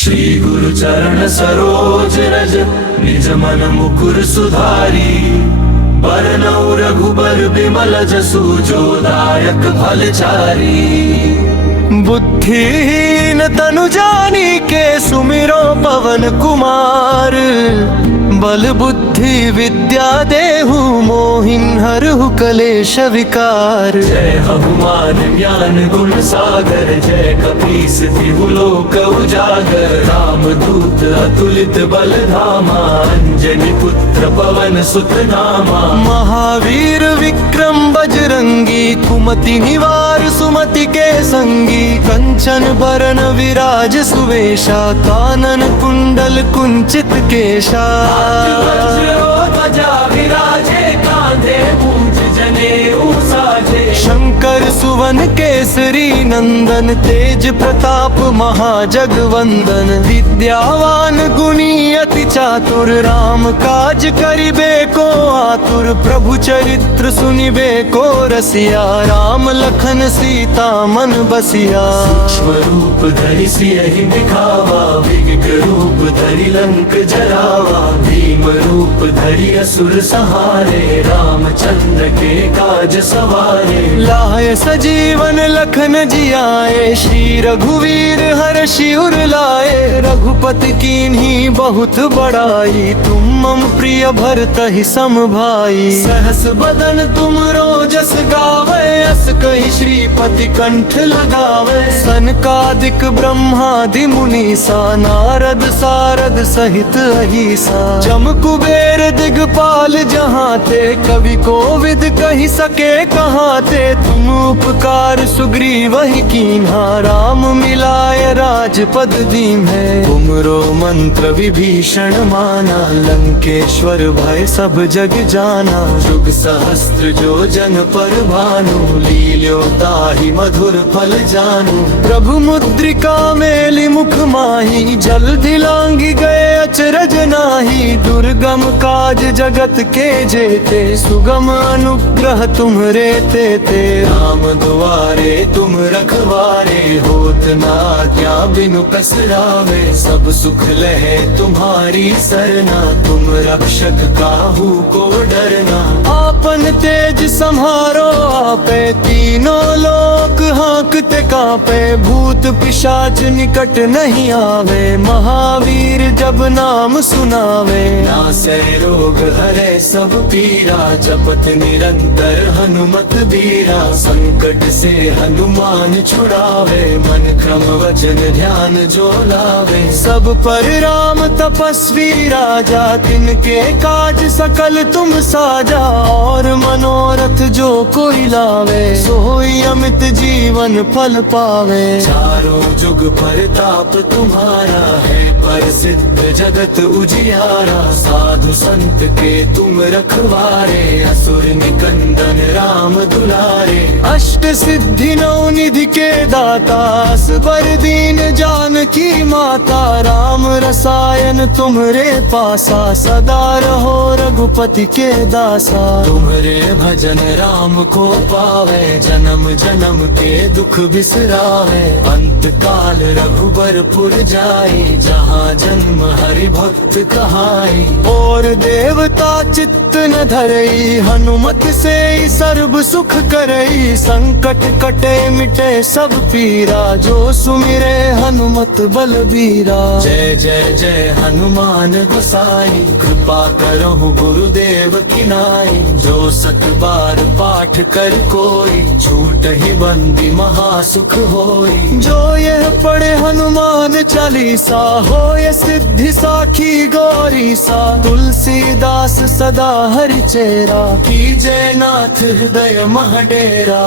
श्री गुरु चरण सरोज रज निज मन मुकुर सुधारी। बरनउँ रघुबर बिमल जसु जो दायक फलचारी। बुद्धिहीन तनु जानिके सुमिरो पवन कुमार। बल बुद्धि विद्या देहु मोहिन हरहु कलेश विकार। जय हनुमान ज्ञान गुण सागर जय कपीस तिहु लोक उजागर। रामदूत अतुलित बल धामा अंजनी पुत्र पवन सुत नामा। महावीर विक्रम बजरंगी कुमति निवार सुमति के संगी। कंचन बरन विराज सुवेशा कानन कुंडल कुंचित केशा। ध्वजा विराजे कांधे मूंज जनेऊ साजे। शंकर सुवन केसरी नंदन तेज प्रताप महाजगवंदन। विद्यावान गुणी अति चातुर राम काज करिबे को आतुर। प्रभु चरित्र सुनिबे को रसिया राम लखन सीता मन बसिया। सूक्ष्म रूप धरि सियहि दिखावा विकट रूप धरि लंक जरावा। भीम रूप धरि असुर सहारे रामचंद्र के काज सवारे। लाए सजीवन लखन जियाए श्री रघुवीर हर्षि उर लाए। रघुपति कीन्ही बहुत बड़ाई तुम मम प्रिय भरतहि सम भाई। सहस बदन तुम रोजस गावे अस कहि श्रीपति कंठ लगावे। सनकादिक ब्रह्मादि मुनीसा नारद सारद सहित अहिसा। जम कुबेर दिगपाल जहाँ ते कवि कोविद कहि सके कहाँ ते। तुम उपकार सुग्रीवहि कीन्हा राम मिलाय राजपद दीन्हे। तुमरो मंत्र विभीषण माना लंकेश्वर भय सब जग जाना। जुग सहस्त्र जो जन पर भानु लील्यो ताहि मधुर फल जानू। प्रभु मुद्रिका मेलि मुख माही जल्दि लांघि गए अचरज नाही। दुर्गम काज जगत के जेते सुगम अनुग्रह तुम्हरे तेते। राम दुआरे तुम रखवारे होत ना क्या बिनु पसरावे। सब सुख लहे तुम्हारी सरना तुम रक्षक काहू को डरना। आपन तेज सम्हारो आपे तीनों लोक हाँकते कांपे। भूत पिशाच निकट नहीं आवे महावीर जब नाम सुनावे। नासै रोग हरे सब पीरा जपत निरंतर हनुमत बीरा। संकट से हनुमान छुड़ावे मन क्रम वचन ध्यान जो लावे। सब पर राम तपस्वी राजा तिनके काज सकल तुम साजा। और मनोरथ जो कोई लावे सोई अमित जीवन फल पावे। चारों जुग परताप तुम्हारा है प्रसिद्ध जगत उजियारा। साधु संत के तुम रखवारे असुर निकंदन राम दुलारे। अष्ट सिद्धि नौ निधि के दाता असबर दीन जानकी माता। राम रसायन तुम्हरे पासा सदा रहो रघुपति के दासा। तुम्हरे भजन राम को पावे जन्म जन्म के दुख बिसरावे। अंत काल रघुबरपुर जाई जहाँ जन्म हरि भक्त कहाई। और देवता चित्त न धरई हनुमत से सर्व सुख करई। संकट कटे मिटे सब पीरा जो सुमिरे हनुमत बलबीरा। जय जय जय हनुमान गोसाई कृपा करहु गुरुदेव की नाई। जो सत बार पाठ कर कोई छूट ही बंदी महासुख होई। जो यह पढ़े हनुमान चालीसा होय सिद्धि साखी गौरी सा। तुलसीदास सदा हरि चेरा कीजय नाथ हृदय मह डेरा।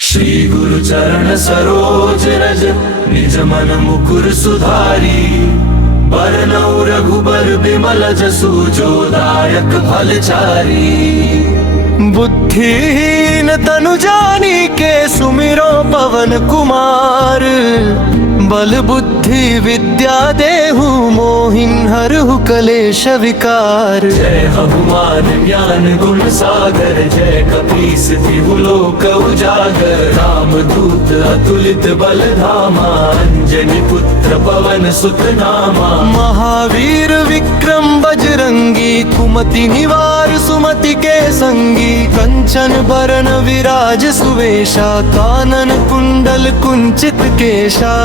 श्री गुरु चरण सरोज रज निज मन मुकुर सुधारी। बरनउँ रघुबर बिमल जसु जो दायक फलचारी। बुद्धिहीन तनु जानिके सुमिरो पवन कुमार। बल बुद्धि विद्या देहु मोहिन हरहु कलेश विकार। जय हनुमान ज्ञान गुण सागर, जय कपीस तिहु लोक उजागर। राम दूत अतुलित बल धामा, अंजनी पुत्र पवन सुत नामा। महावीर विक्रम बजरंगी, कुमति निवार सुमति के संगी। कंचन बरन विराज सुवेशा, कानन कुंडल कुंचित केशा।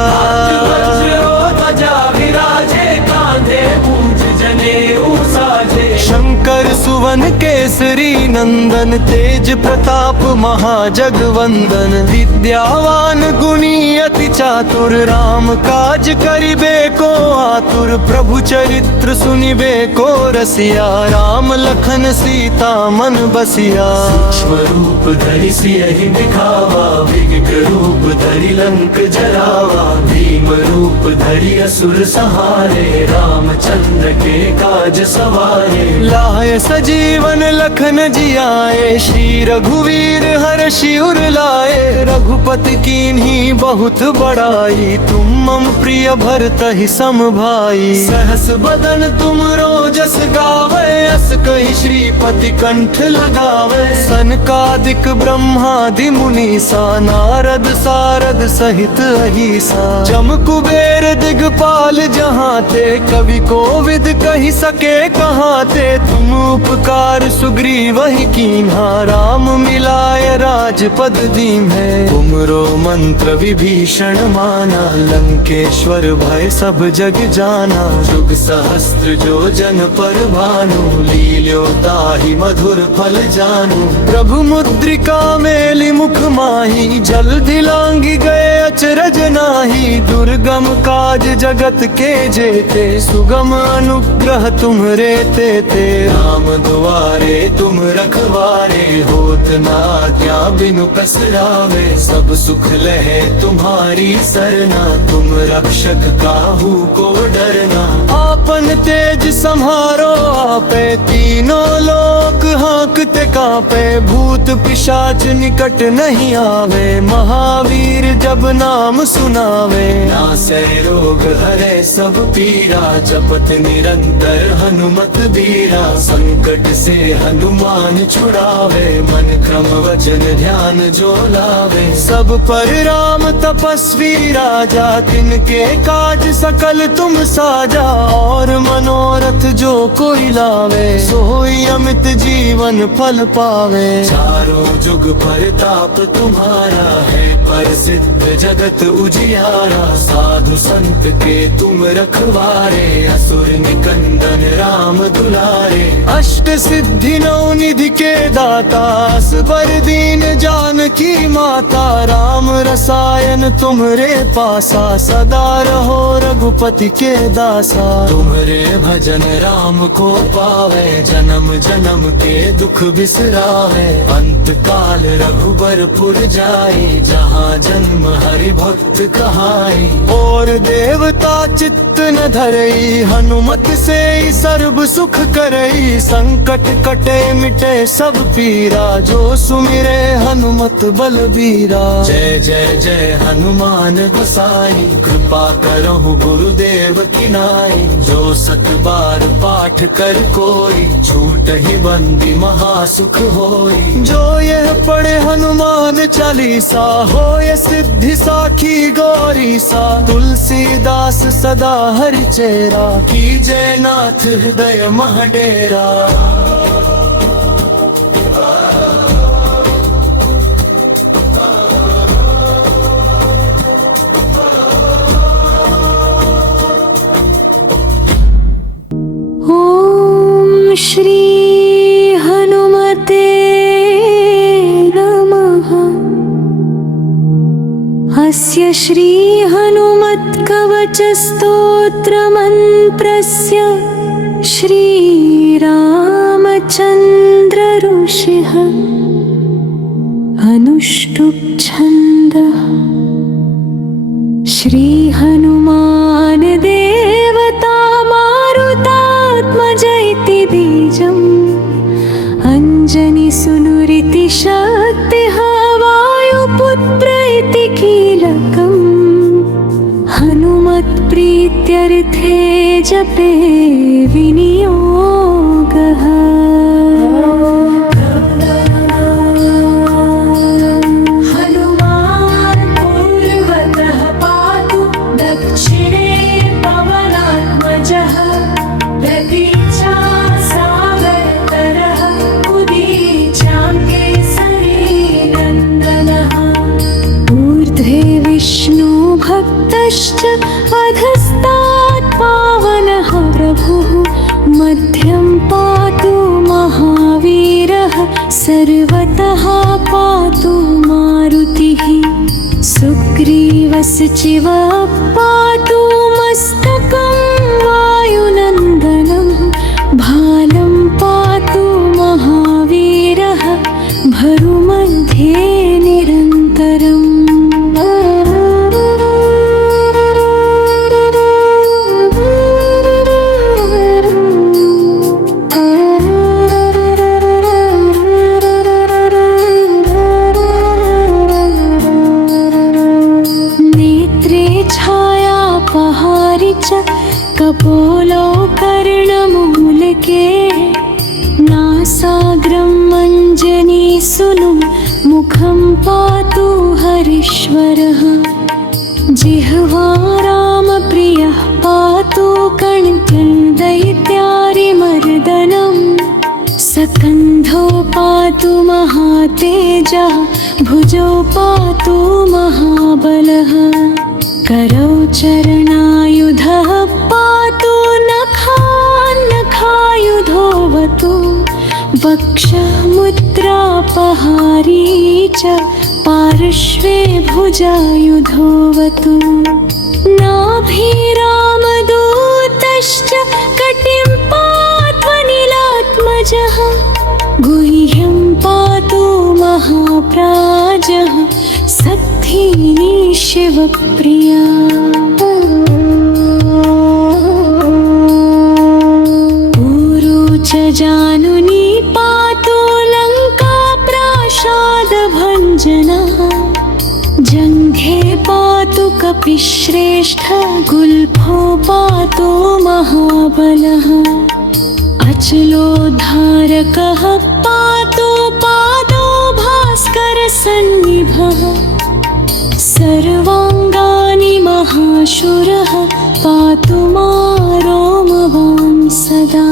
ध्वजा विराजे कांधे, पूज जनेऊ साजे। शंकर सुवन केसरी नंदन, तेज प्रताप महाजगवंदन। विद्यावान गुणी अति चातुर, राम काज करिबे को आतुर। प्रभु चरित्र सुनिबे को रसिया, राम लखन सीता मन बसिया। सूक्ष्म रूप धरि सियहि दिखावा, विकट रूप धरि लंक जरावा। भीम रूप धरि असुर सहारे, रामचंद्र के काज सवारे। लाए सजीवन लखन जियाए, श्री रघुवीर हर्षि उर लाए। रघुपति कीन्ही बहुत बड़ाई, तुम मम प्रिय भरतहि सम भाई। सहस बदन तुम रोजस गावे, अस कहि श्रीपति कंठ लगावे। सनकादिक ब्रह्मादि मुनीसा, नारद सारद सहित अहिसा। जम कुबेर दिगपाल जहाते, कवि कोविद कहि सके कहाते। तुम उपकार सुग्रीवहि कीन्हा, राम मिलाय राजपद दीन्हे। तुमरो मंत्र विभीषण माना, लंकेश्वर भय सब जग जाना। जुग सहस्त्र जो जन पर भानु, लील्यो ताहि मधुर फल जानू। प्रभु मुद्रिका मेलि मुख माही, जल्दि लांघि गए अचरज नाही। दुर्गम काज जगत के जेते, सुगम अनुग्रह तुम्हरे तेते। राम दुआरे तुम रखवारे, होत ना क्या बिनु पसरावे। सब सुख लहे तुम्हारी सरना, तुम रक्षक काहू को डरना। आपन तेज सम्हारो आपे, तीनों लोक हाँकते कांपे। भूत पिशाच निकट नहीं आवे, महावीर जब नाम सुनावे। नासै रोग हरे सब पीरा, जपत निरंतर हनुमत बीरा। संकट से हनुमान छुड़ावे, मन क्रम वचन ध्यान जो लावे। सब पर राम तपस्वी राजा, तिनके काज सकल तुम साजा। और मनोरथ जो कोई लावे, सोई अमित जीवन फल पावे। चारों जुग परताप तुम्हारा है, प्रसिद्ध जगत उजियारा। साधु संत के तुम रखवारे, असुर निकंदन राम दुलारे। अष्ट सिद्धि नौ निधि के दाता, असबर दीन जानकी माता। राम रसायन तुम्हरे पासा, सदा रहो रघुपति के दासा। तुम्हरे भजन राम को पावे, जन्म जन्म के दुख बिसरावे। अंत काल रघुबरपुर जाई, जहाँ जन्म हरि भक्त कहाई। और देवता चित्त न धरई, हनुमत से ही सर्व सुख करई। संकट कटे मिटे सब पीरा, जो सुमिरे हनुमत बलबीरा। जय जय जय हनुमान गोसाई, कृपा करहु गुरुदेव की नाई। जो सत बार पाठ कर कोई, छूट ही बंदी महासुख होई। जो यह पढ़े हनुमान चालीसा, होय सिद्धि साखी गौरी सा। तुलसीदास सदा हरि चेरा, कीजय नाथ हृदय महडेरा। ओम श्री हनुमते नमः। अस्य श्री हनुमत् कवच स्तोत्र मंत्रस्य श्री रामचंद्र ऋषिः अनुष्टुप् छन्दः। श्री हनुमान देवता मारुतात्मज इति बीजम्। अंजनी सुनुरिति शक्तिः, वायुपुत्र इति कीलकम्। सर्वार्थार्थे जपे विनियोगः हनुमान् पूर्वतः पातु दक्षिणे पवनात्मजः प्रतीक्षा सागरतरः उदीच्याङ्के सरीनन्दनः ऊर्ध्वे विष्णु भक्तश्च अधस्तात् पावनः प्रभुः मध्यं पातु महावीरः सर्वतः पातु मारुतिः सुग्रीवसचिवः पातु मस्तकं वायुनन्दनं भालं पातु महावीरः भरुमध्ये निरन्तरम् कपोलो कर्णमूलके नासाग्रं मञ्जनीसुनुं मुखं पातु हरीश्वरः जिह्वा रामप्रियः पातु कण्ठं दैत्यारिमर्दनं सकन्धो पातु महातेजः भुजौ पातु महाबलः करौ चरणायुधः पातु नखायुधोऽवतु वक्षः मुद्रापहारी च पार्श्वे भुजायुधोऽवतु नाभिरामदूतश्च कटिं पात्वनिलात्मजः गुह्यं पातु महाप्राजः सद्धिनी शिवप्रिया ऊरू च जानुनी पातु लङ्का प्रासादभञ्जनः जङ्घे पातु कपिश्रेष्ठ गुल्फो पातु महाबलः अचलोद्धारकः पातु पादो भास्करसन्निभः सर्वाङ्गानि महाशूरः पातु मारोमवान् सदा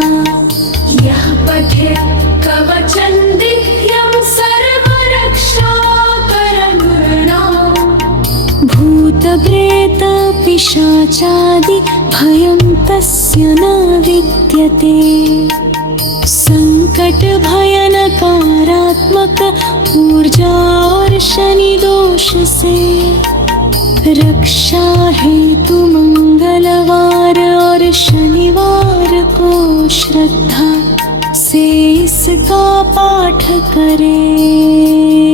यः पठेत् कवचं दिव्यं सर्वरक्षाकरगुणाम् भूतप्रेतपिशाचादि भयं तस्य न विद्यते संकटभयनकारात्मक ऊर्जा और शनि दोष से रक्षा हेतु मंगलवार और शनिवार को श्रद्धा से इसका पाठ करें।